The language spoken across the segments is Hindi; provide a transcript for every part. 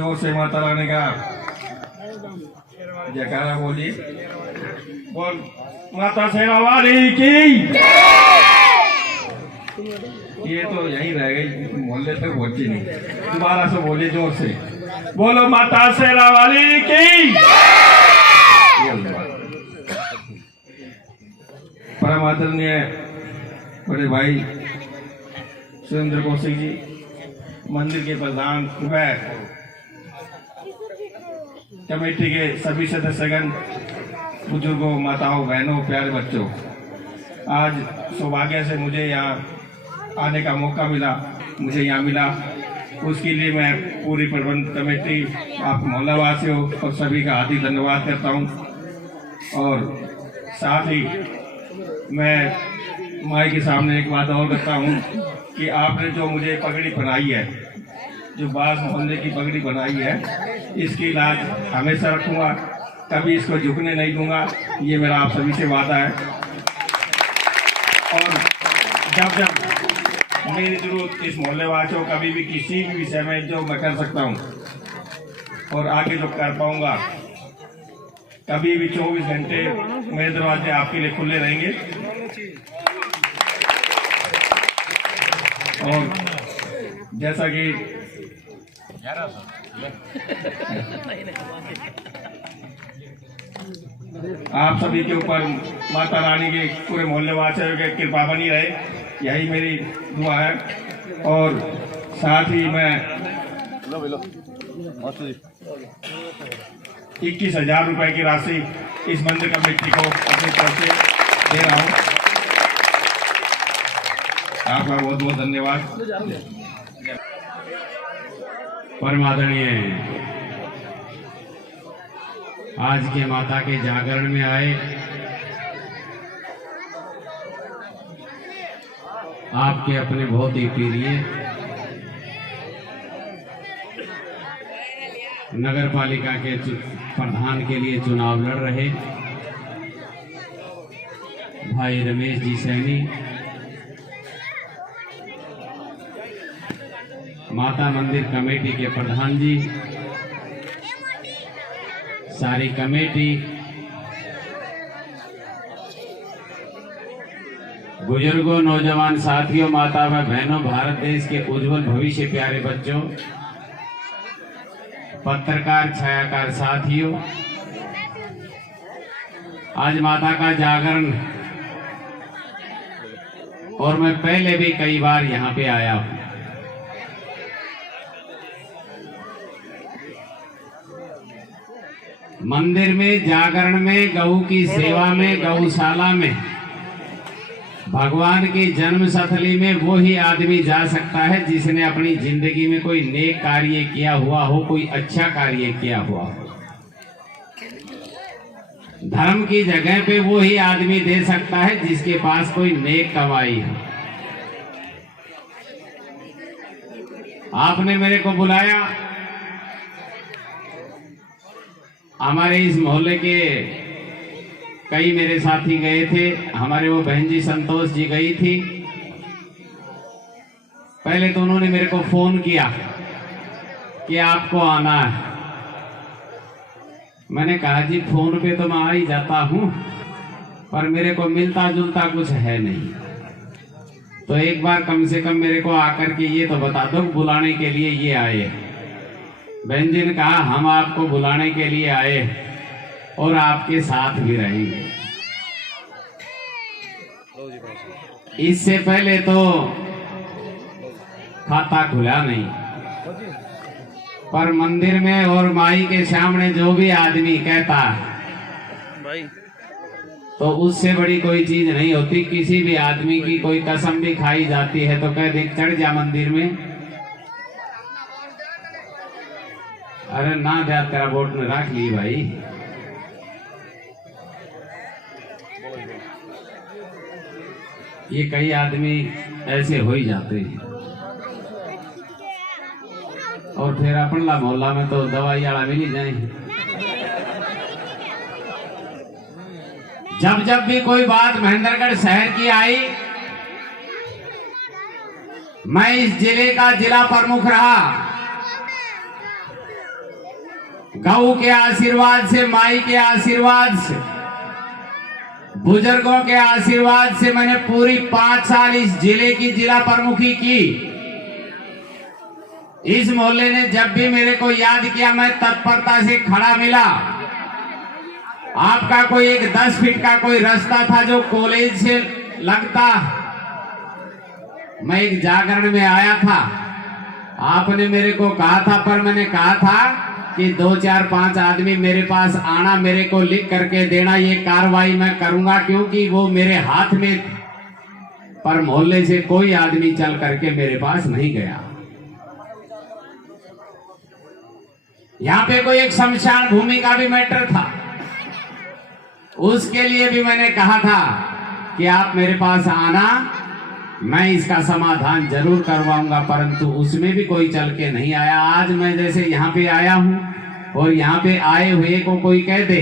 जोर से माता रानी का जयकारा बोलिए। बोल माता शेरा वाली की। ये तो यहीं रह गई, मोहल्ले तक पहुंची नहीं। दोबारा से बोलिए जोर से, बोलो माता शेरा वाली की। परम आदरणीय बड़े भाई सुरेंद्र कौशिक जी, मंदिर के प्रधान, कमेटी के सभी सदस्यगण, बुजुर्गों, माताओं, बहनों, प्यारे बच्चों, आज सौभाग्य से मुझे यहाँ आने का मौका मिला, मुझे यहाँ मिला। उसके लिए मैं पूरी प्रबंध कमेटी, आप मोहल्ला वासियों और सभी का हार्दिक धन्यवाद करता हूँ। और साथ ही मैं माई के सामने एक बात और करता हूँ कि आपने जो मुझे पगड़ी बनाई है, जो बास मोहल्ले की पगड़ी बनाई है, इसकी लाज हमेशा रखूँगा, कभी इसको झुकने नहीं दूंगा। ये मेरा आप सभी से वादा है। और जब जब मेरी जरूरत इस मोहल्ले वासियों, कभी भी किसी भी विषय में जो मैं कर सकता हूँ और आगे जो कर पाऊंगा, कभी भी 24 घंटे मेरे दरवाजे आपके लिए खुले रहेंगे। और जैसा कि आप सभी के ऊपर माता रानी के, पूरे मोहल्ले वासियों के कृपा बनी रहे, यही मेरी दुआ है। और साथ ही मैं 21,000 रुपए की राशि इस मंदिर कमेटी को अपनी तरफ से दे रहा हूँ। आपका बहुत बहुत धन्यवाद। परम आदरणीय आज के माता के जागरण में आए आपके अपने बहुत ही प्रिय नगर पालिका के प्रधान के लिए चुनाव लड़ रहे भाई रमेश जी सैनी, माता मंदिर कमेटी के प्रधान जी, सारी कमेटी, बुजुर्गों, नौजवान साथियों, माता व बहनों, भारत देश के उज्जवल भविष्य, प्यारे बच्चों, पत्रकार, छायाकार साथियों, आज माता का जागरण और मैं पहले भी कई बार यहाँ पे आया हूँ। मंदिर में, जागरण में, गऊ की सेवा में, गौशाला में, भगवान की जन्म स्थली में वो ही आदमी जा सकता है जिसने अपनी जिंदगी में कोई नेक कार्य किया हुआ हो, कोई अच्छा कार्य किया हुआ हो। धर्म की जगह पे वो ही आदमी दे सकता है जिसके पास कोई नेक कमाई है। आपने मेरे को बुलाया, हमारे इस मोहल्ले के कई मेरे साथी गए थे, हमारे वो बहन जी संतोष जी गई थी। पहले तो उन्होंने मेरे को फोन किया कि आपको आना है। मैंने कहा जी फोन पे तो मैं आ ही जाता हूं, पर मेरे को मिलता जुलता कुछ है नहीं, तो एक बार कम से कम मेरे को आकर के ये तो बता दो बुलाने के लिए ये आए। बहन जी ने कहा हम आपको बुलाने के लिए आए और आपके साथ भी रहेंगे। इससे पहले तो खाता खुला नहीं, पर मंदिर में और माई के सामने जो भी आदमी कहता है तो उससे बड़ी कोई चीज नहीं होती। किसी भी आदमी की कोई कसम भी खाई जाती है तो कह दे चढ़ जा मंदिर में, अरे ना जा तेरा वोट में रख ली भाई। ये कई आदमी ऐसे हो ही जाते हैं। और फिर अपन ला मोहल्ला में तो दवाई आड़ा भी नहीं जाए। जब जब भी कोई बात महेंद्रगढ़ शहर की आई, मैं इस जिले का जिला प्रमुख रहा, गौ के आशीर्वाद से, माई के आशीर्वाद से, बुजुर्गों के आशीर्वाद से मैंने पूरी 5 साल इस जिले की जिला प्रमुखी की। इस मोहल्ले ने जब भी मेरे को याद किया, मैं तत्परता से खड़ा मिला। आपका कोई एक 10 फीट का कोई रास्ता था जो कॉलेज से लगता, मैं एक जागरण में आया था, आपने मेरे को कहा था, पर मैंने कहा था कि 2 4 5 आदमी मेरे पास आना, मेरे को लिख करके देना, ये कार्रवाई मैं करूंगा, क्योंकि वो मेरे हाथ में। पर मोहल्ले से कोई आदमी चल करके मेरे पास नहीं गया। यहाँ पे कोई एक शमशान भूमि का भी मैटर था, उसके लिए भी मैंने कहा था कि आप मेरे पास आना, मैं इसका समाधान जरूर करवाऊंगा, परंतु उसमें भी कोई चल के नहीं आया। आज मैं जैसे यहाँ पे आया हूँ और यहाँ पे आए हुए को कोई कह दे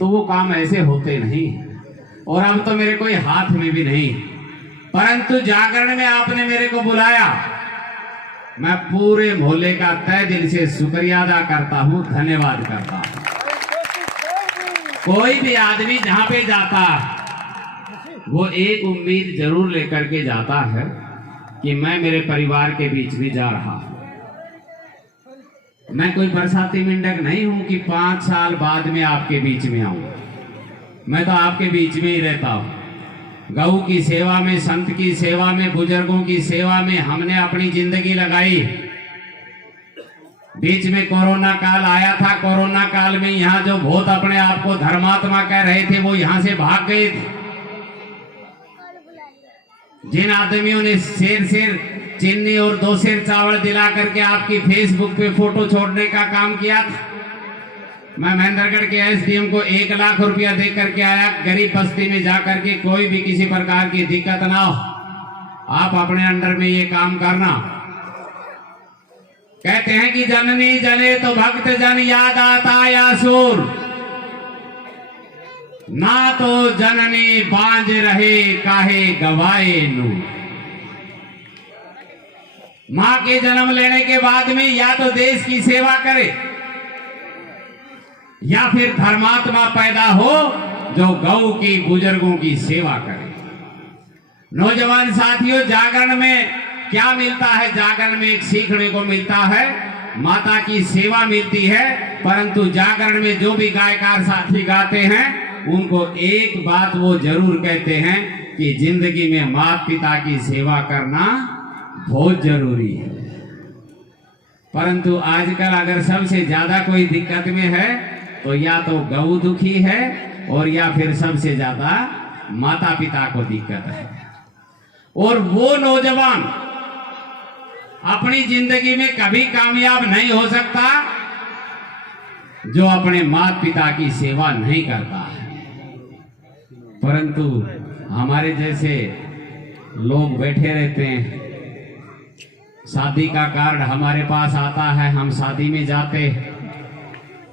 तो वो काम ऐसे होते नहीं, और अब तो मेरे कोई हाथ में भी नहीं, परंतु जागरण में आपने मेरे को बुलाया। मैं पूरे मोहल्ले का तहे दिल से शुक्रिया अदा करता हूँ, धन्यवाद करता हूँ। कोई भी आदमी जहाँ पे जाता वो एक उम्मीद जरूर लेकर के जाता है कि मैं मेरे परिवार के बीच में जा रहा हूं। मैं कोई बरसाती मेंढक नहीं हूं कि 5 साल बाद में आपके बीच में आऊं। मैं तो आपके बीच में ही रहता हूं। गौ की सेवा में, संत की सेवा में, बुजुर्गों की सेवा में हमने अपनी जिंदगी लगाई। बीच में कोरोना काल आया था, कोरोना काल में यहाँ जो बहुत अपने आप को धर्मात्मा कह रहे थे वो यहाँ से भाग गए थे। जिन आदमियों ने शेर चीनी और 2 सेर चावल दिला करके आपकी फेसबुक पे फोटो छोड़ने का काम किया था, मैं महेंद्रगढ़ के एसडीएम को 1 लाख रुपया दे करके आया। गरीब बस्ती में जाकर के कोई भी किसी प्रकार की दिक्कत ना हो, आप अपने अंडर में ये काम करना। कहते हैं कि जननी जने तो भक्त जन याद आता या सुर, ना तो जननी बांझ रहे काहे गवाए नू। मां के जन्म लेने के बाद में या तो देश की सेवा करे या फिर धर्मात्मा पैदा हो जो गौ की, बुजुर्गों की सेवा करे। नौजवान साथियों, जागरण में क्या मिलता है? जागरण में एक सीखने को मिलता है, माता की सेवा मिलती है, परंतु जागरण में जो भी गायकार साथी गाते हैं उनको एक बात वो जरूर कहते हैं कि जिंदगी में माता पिता की सेवा करना बहुत जरूरी है। परंतु आजकल अगर सबसे ज्यादा कोई दिक्कत में है तो या तो गौ दुखी है और या फिर सबसे ज्यादा माता पिता को दिक्कत है। और वो नौजवान अपनी जिंदगी में कभी कामयाब नहीं हो सकता जो अपने माता पिता की सेवा नहीं करता है। परंतु हमारे जैसे लोग बैठे रहते हैं, शादी का कार्ड हमारे पास आता है, हम शादी में जाते,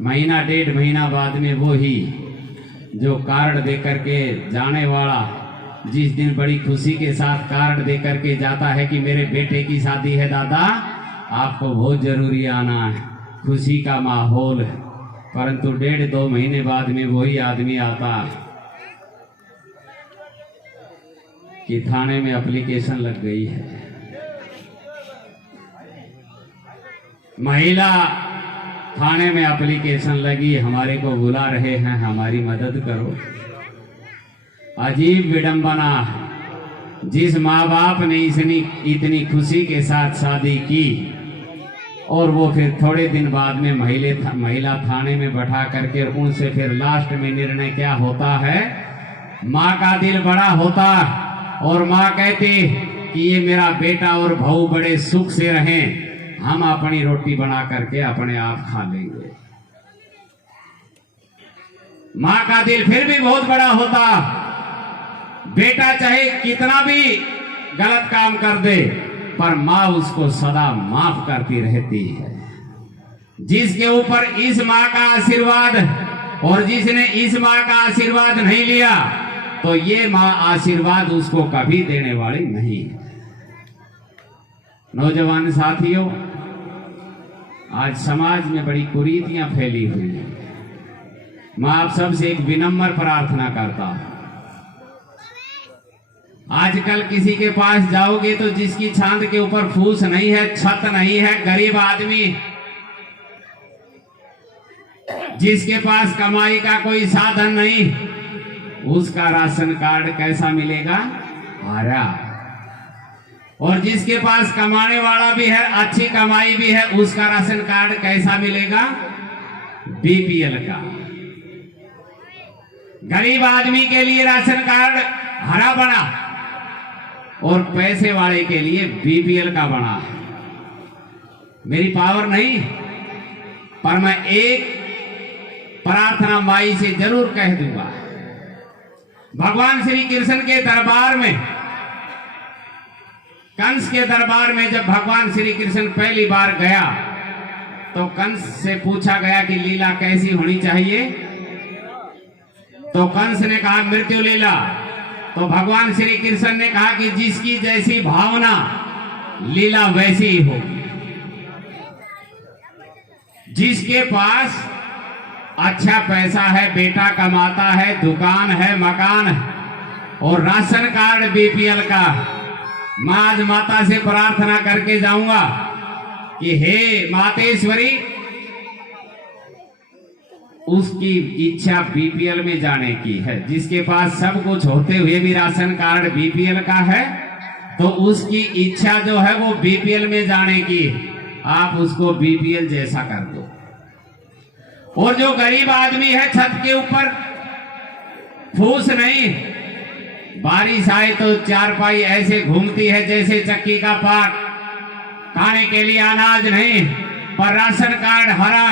महीना 1.5 महीना बाद में वो ही जो कार्ड दे करके जाने वाला, जिस दिन बड़ी खुशी के साथ कार्ड दे करके जाता है कि मेरे बेटे की शादी है दादा, आपको बहुत जरूरी आना है, खुशी का माहौल है, परंतु 1.5-2 महीने बाद में वही आदमी आता है कि थाने में एप्लीकेशन लग गई है, महिला थाने में एप्लीकेशन लगी, हमारे को बुला रहे हैं, हमारी मदद करो। अजीब विडंबना, जिस माँ बाप ने इतनी खुशी के साथ शादी की और वो फिर थोड़े दिन बाद में महिला थाने में बैठा करके उनसे फिर लास्ट में निर्णय क्या होता है, माँ का दिल बड़ा होता और माँ कहती कि ये मेरा बेटा और बहू बड़े सुख से रहें, हम अपनी रोटी बना करके अपने आप खा लेंगे। माँ का दिल फिर भी बहुत बड़ा होता, बेटा चाहे कितना भी गलत काम कर दे पर माँ उसको सदा माफ करती रहती है। जिसके ऊपर इस माँ का आशीर्वाद और जिसने इस माँ का आशीर्वाद नहीं लिया तो ये माँ आशीर्वाद उसको कभी देने वाली नहीं है। नौजवान साथियों, आज समाज में बड़ी कुरीतियां फैली हुई हैं। मैं आप सबसे एक विनम्र प्रार्थना करता हूं। आजकल किसी के पास जाओगे तो जिसकी छांद के ऊपर फूस नहीं है, छत नहीं है, गरीब आदमी, जिसके पास कमाई का कोई साधन नहीं, उसका राशन कार्ड कैसा मिलेगा? हरा। और जिसके पास कमाने वाला भी है, अच्छी कमाई भी है, उसका राशन कार्ड कैसा मिलेगा? बीपीएल का। गरीब आदमी के लिए राशन कार्ड हरा बना और पैसे वाले के लिए बीपीएल का बना। मेरी पावर नहीं, पर मैं एक प्रार्थना माई से जरूर कह दूंगा। भगवान श्री कृष्ण के दरबार में, कंस के दरबार में जब भगवान श्री कृष्ण पहली बार गया तो कंस से पूछा गया कि लीला कैसी होनी चाहिए? तो कंस ने कहा मृत्यु लीला। तो भगवान श्री कृष्ण ने कहा कि जिसकी जैसी भावना लीला वैसी ही होगी। जिसके पास अच्छा पैसा है, बेटा कमाता है, दुकान है, मकान है और राशन कार्ड बीपीएल का, मैं आज माता से प्रार्थना करके जाऊंगा कि हे मातेश्वरी, उसकी इच्छा बीपीएल में जाने की है। जिसके पास सब कुछ होते हुए भी राशन कार्ड बीपीएल का है, तो उसकी इच्छा जो है वो बीपीएल में जाने की। आप उसको बीपीएल जैसा कर दो। और जो गरीब आदमी है, छत के ऊपर फूस नहीं, बारिश आए तो चारपाई ऐसे घूमती है जैसे चक्की का पाट, खाने के लिए अनाज नहीं, पर राशन कार्ड हरा।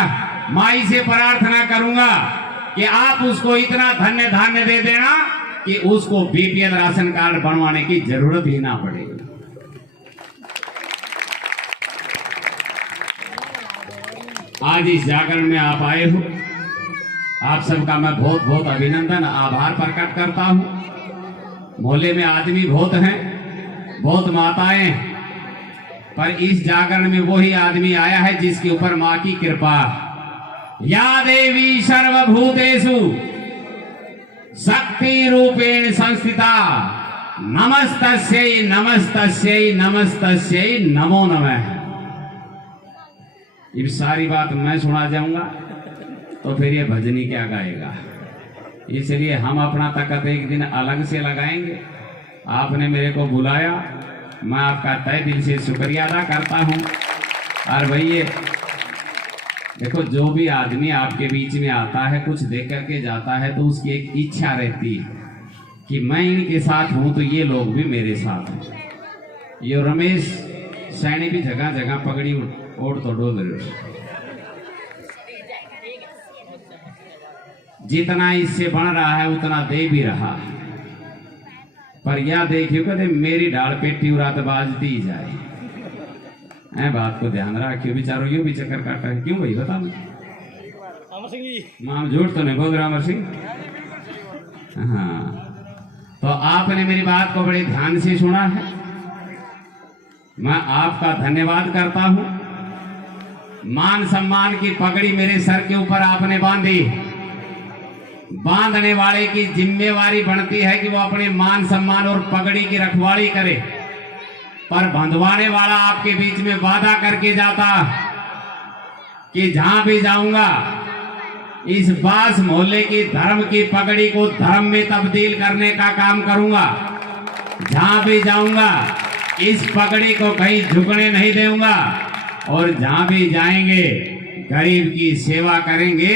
माई से प्रार्थना करूंगा कि आप उसको इतना धन्य धान्य दे देना कि उसको बीपीएल राशन कार्ड बनवाने की जरूरत ही ना पड़े। आज इस जागरण में आप आए हो, आप सबका मैं बहुत बहुत अभिनंदन, आभार प्रकट करता हूं। मोहल्ले में आदमी बहुत हैं, बहुत माताएं, पर इस जागरण में वही आदमी आया है जिसके ऊपर मां की कृपा। या देवी सर्वभूतेषु शक्ति रूपेण संस्थिता, नमस्तस्यै नमस्तस्यै नमस्तस्यै नमो नमः। ये सारी बात मैं सुना जाऊंगा तो फिर ये भजनी क्या गाएगा? इसलिए हम अपना ताकत एक दिन अलग से लगाएंगे। आपने मेरे को बुलाया, मैं आपका तहे दिल से शुक्रिया अदा करता हूं। और भैया देखो, जो भी आदमी आपके बीच में आता है, कुछ दे करके जाता है, तो उसकी एक इच्छा रहती है कि मैं इनके साथ हूं तो ये लोग भी मेरे साथ हैं। ये रमेश सैनी भी जगह जगह पगड़ी ओढ़ तो डोल रहे। जितना इससे बन रहा है उतना दे भी रहा है, पर यह देखियो कहते मेरी डाल पेटी रात बाजती जाए। ऐ बात को ध्यान रखियो, बेचारो यो भी चक्कर काटा है। क्यों भाई बता? माम झूठ तो नहीं बोल रहा अमर सिंह? हाँ, तो आपने मेरी बात को बड़े ध्यान से सुना है। मैं आपका धन्यवाद करता हूं। मान सम्मान की पगड़ी मेरे सर के ऊपर आपने बांधी। बांधने वाले की जिम्मेवारी बनती है कि वो अपने मान सम्मान और पगड़ी की रखवाली करे, पर बंधवाने वाला आपके बीच में वादा करके जाता कि जहां भी जाऊंगा इस बास मोहल्ले की धर्म की पगड़ी को धर्म में तब्दील करने का काम करूंगा। जहां भी जाऊंगा इस पगड़ी को कहीं झुकने नहीं दूंगा, और जहां भी जाएंगे गरीब की सेवा करेंगे।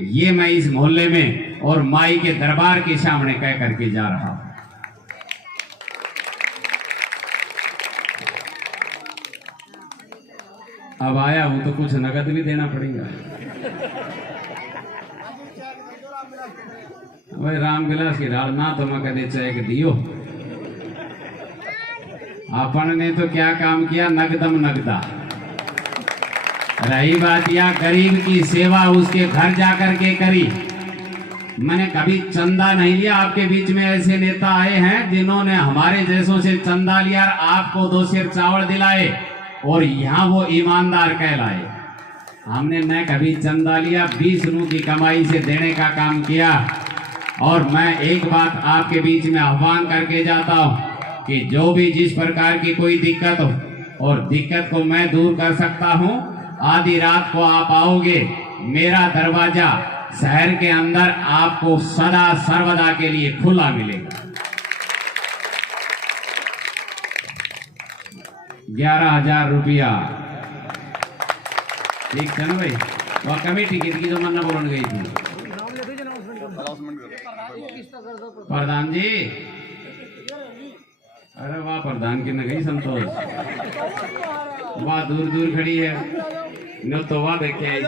ये मैं इस मोहल्ले में और माई के दरबार के सामने कह करके जा रहा हूं। अब आया हूं तो कुछ नगद भी देना पड़ेगा। भाई रामविलास की डाल ना तो मैं कदे चेक दियो। अपन ने तो क्या काम किया, नगदम नगदा। रही बात या गरीब की सेवा उसके घर जाकर के करी। मैंने कभी चंदा नहीं लिया। आपके बीच में ऐसे नेता आए हैं जिन्होंने हमारे जैसों से चंदा लिया, आपको 2 सेर चावल दिलाए और यहाँ वो ईमानदार कहलाए। हमने न कभी चंदा लिया, 20 रू की कमाई से देने का काम किया। और मैं एक बात आपके बीच में आह्वान करके जाता हूँ कि जो भी जिस प्रकार की कोई दिक्कत हो, और दिक्कत को मैं दूर कर सकता हूँ, आधी रात को आप आओगे, मेरा दरवाजा शहर के अंदर आपको सदा सर्वदा के लिए खुला मिलेगा। 11,000 रुपया, ठीक है ना भाई। और कमेटी की जो मन्ना बोलन गई थी प्रधान जी, अरे वाह प्रधान की न गई संतोष, वाह दूर दूर खड़ी है न, तो वाह देखे आई।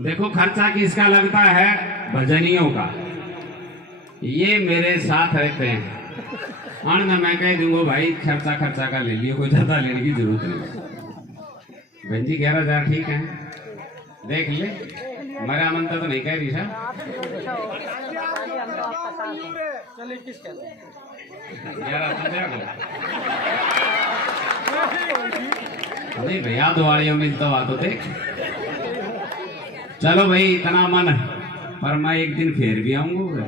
देखो खर्चा किसका लगता है, भजनियों का। ये मेरे साथ रहते हैं, मैं कह दूंगा भाई खर्चा का ले लियो, कोई ज्यादा लेने की जरूरत नहीं। बहन जी 11,000 ठीक है, देख ले, मेरा मनता तो नहीं कह रही सर। अरे भैया दुआरियों में तो बात होते। चलो भाई इतना मन, पर मैं एक दिन फिर भी आऊंगा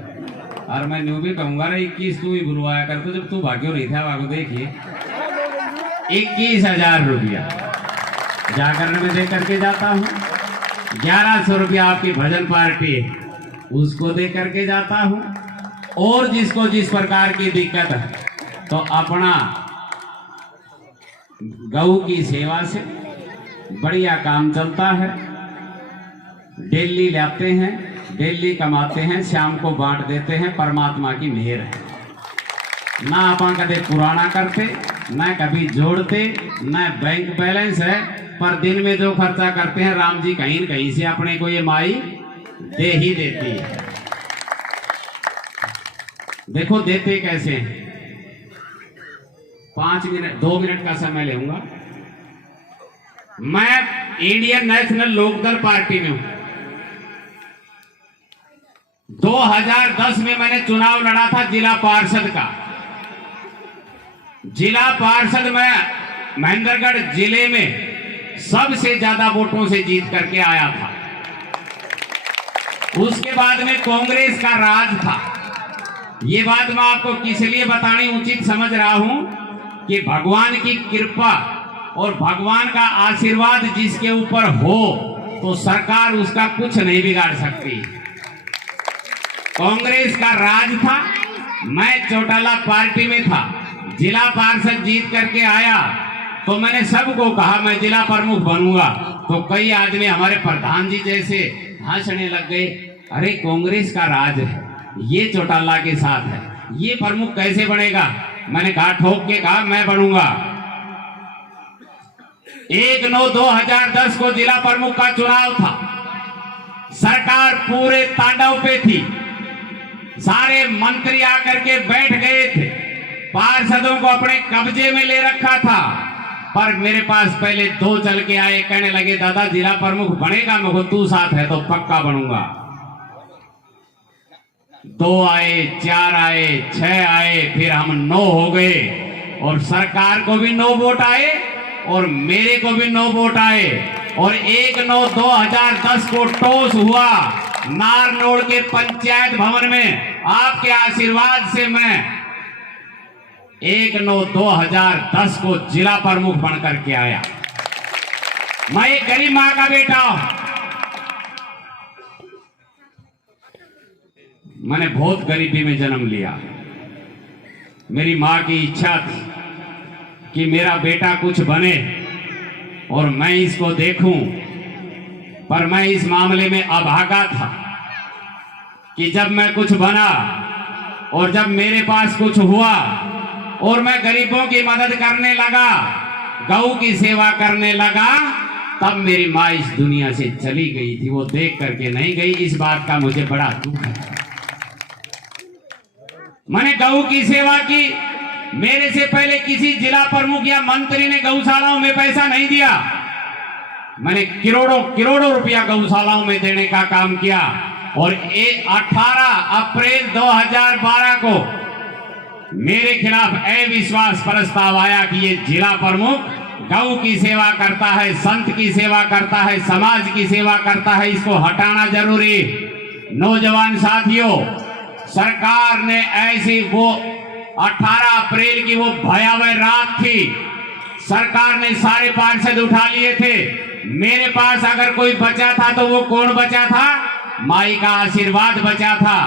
और मैं न्यू भी कहूंगा ना 21 तू ही बुलवाया कर, तो जब तू भाग्यो नहीं था वाको देखिए 21,000 रुपया जागरण में दे करके जाता हूँ। 1100 रुपया आपकी भजन पार्टी उसको दे करके जाता हूँ। और जिसको जिस प्रकार की दिक्कत है तो अपना गौ की सेवा से बढ़िया काम चलता है। डेली लाते हैं, डेली कमाते हैं, शाम को बांट देते हैं। परमात्मा की मेहर है। ना अपन कभी पुराना करते, ना कभी जोड़ते, ना बैंक बैलेंस है, पर दिन में जो खर्चा करते हैं राम जी कहीं न कहीं से अपने को ये माई दे ही देती है। देखो देते कैसे हैं। 2 मिनट का समय लेऊंगा। मैं इंडियन नेशनल लोकदल पार्टी में हूं। 2010 में मैंने चुनाव लड़ा था जिला पार्षद का। जिला पार्षद में महेंद्रगढ़ जिले में सबसे ज्यादा वोटों से जीत करके आया था। उसके बाद में कांग्रेस का राज था। ये बात मैं आपको किस लिए बतानी उचित समझ रहा हूं कि भगवान की कृपा और भगवान का आशीर्वाद जिसके ऊपर हो तो सरकार उसका कुछ नहीं बिगाड़ सकती। कांग्रेस का राज था, मैं चौटाला पार्टी में था। जिला पार्षद जीत करके आया तो मैंने सबको कहा मैं जिला प्रमुख बनूंगा। तो कई आदमी हमारे प्रधान जी जैसे हंसने लग गए, अरे कांग्रेस का राज है, ये चौटाला के साथ है, ये प्रमुख कैसे बनेगा। मैंने कहा ठोक के कहा मैं बनूंगा। 1/9/2010 को जिला प्रमुख का चुनाव था। सरकार पूरे तांडव पे थी। सारे मंत्री आकर के बैठ गए थे। पार्षदों को अपने कब्जे में ले रखा था। पर मेरे पास पहले 2 चल के आए, कहने लगे दादा जिला प्रमुख बनेगा। मैं को तू साथ है तो पक्का बनूंगा। 2 आए, 4 आए, 6 आए, फिर हम 9 हो गए। और सरकार को भी 9 वोट आए और मेरे को भी 9 वोट आए। और 1/9/2010 को टॉस हुआ नारनौल के पंचायत भवन में। आपके आशीर्वाद से मैं 1/9/2010 को जिला प्रमुख बनकर के आया। मैं एक गरीब मां का बेटा हूं। मैंने बहुत गरीबी में जन्म लिया। मेरी मां की इच्छा थी कि मेरा बेटा कुछ बने और मैं इसको देखूं, पर मैं इस मामले में अभागा था कि जब मैं कुछ बना और जब मेरे पास कुछ हुआ और मैं गरीबों की मदद करने लगा, गौ की सेवा करने लगा, तब मेरी माँ इस दुनिया से चली गई थी। वो देख करके नहीं गई। इस बात का मुझे बड़ा दुख है। मैंने गौ की सेवा की। मेरे से पहले किसी जिला प्रमुख या मंत्री ने गौशालाओं में पैसा नहीं दिया। मैंने करोड़ों रुपया गौशालाओं में देने का काम किया। और 18 अप्रैल 2012 को मेरे खिलाफ अविश्वास प्रस्ताव आया कि ये जिला प्रमुख गौ की सेवा करता है, संत की सेवा करता है, समाज की सेवा करता है, इसको हटाना जरूरी। नौजवान साथियों, सरकार ने ऐसी वो 18 अप्रैल की वो भयावह रात थी, सरकार ने सारे पार्षद उठा लिए थे। मेरे पास अगर कोई बचा था तो वो कौन बचा था? माई का आशीर्वाद बचा था।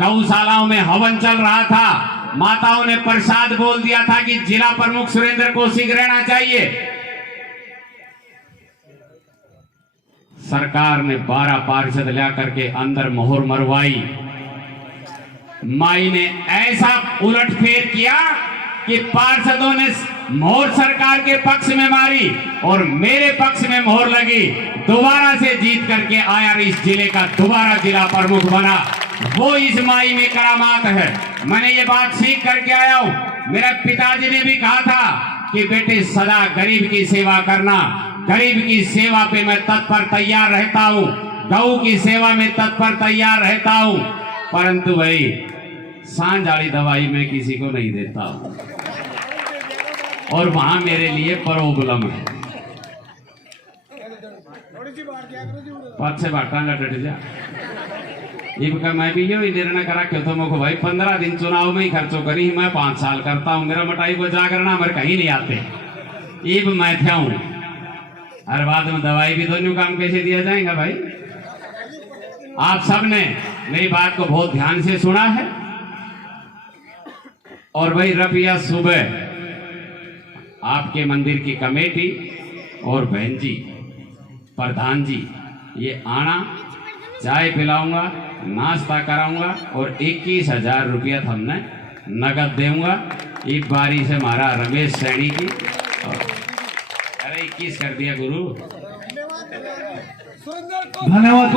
गौशालाओं में हवन चल रहा था, माताओं ने प्रसाद बोल दिया था कि जिला प्रमुख सुरेंद्र कौशिक रहना चाहिए। सरकार ने 12 पार्षद ला करके अंदर मोहर मरवाई। माई ने ऐसा उलटफेर किया कि पार्षदों ने मोहर सरकार के पक्ष में मारी और मेरे पक्ष में मोहर लगी। दोबारा से जीत करके आया, इस जिले का दोबारा जिला प्रमुख बना। वो इस माई में करामात है। मैंने ये बात सीख करके आया हूं। मेरे पिताजी ने भी कहा था कि बेटे सदा गरीब की सेवा करना। गरीब की सेवा पे मैं तत्पर तैयार रहता हूं, गौ की सेवा में तत्पर तैयार रहता हूं, परंतु भाई सांझ वाली दवाई मैं किसी को नहीं देता हूं और वहां मेरे लिए प्रॉब्लम है। पाँच से बाटा लट जा इनका मैं भी ये निर्णय करा क्यों तो मुझको भाई 15 दिन चुनाव में ही खर्चो करी, मैं 5 साल करता हूँ। मेरा मटाई को जागरणा मेरे कहीं नहीं आते, इब मैं था हूँ। हर बाद में दवाई भी दोनों काम कैसे दिया जाएगा भाई? आप सबने मेरी बात को बहुत ध्यान से सुना है और भाई रबिया सुबह आपके मंदिर की कमेटी और बहन जी प्रधान जी ये आना, चाय पिलाऊंगा, नाश्ता कराऊंगा और 21,000 रुपया हमने नगद दूंगा। एक बारी से हमारा रमेश सैनी की अरे 21 कर दिया गुरु। धन्यवाद।